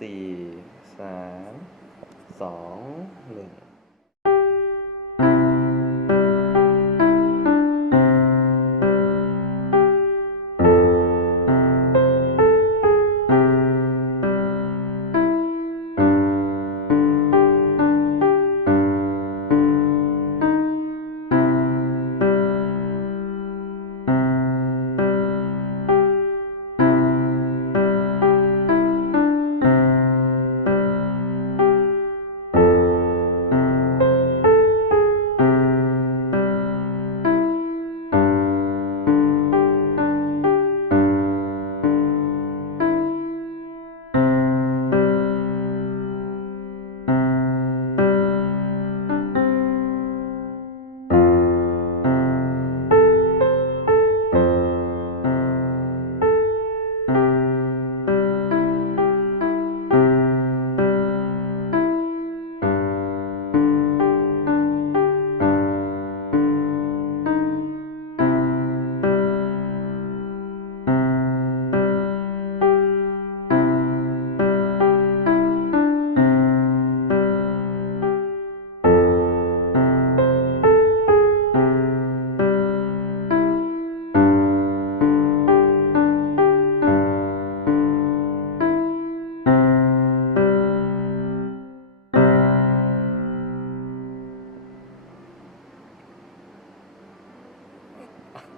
สี่สามสองหนึ่ง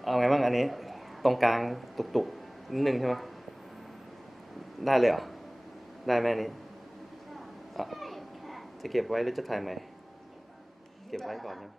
เอาไงบ้างอันนี้ ตรงกลางตุกๆนิดนึงใช่ไหมได้เลยเหรอ ได้ไหมอันนี้อะจะเก็บไว้หรือจะถ่ายไหม เก็บไว้ก่อนนะ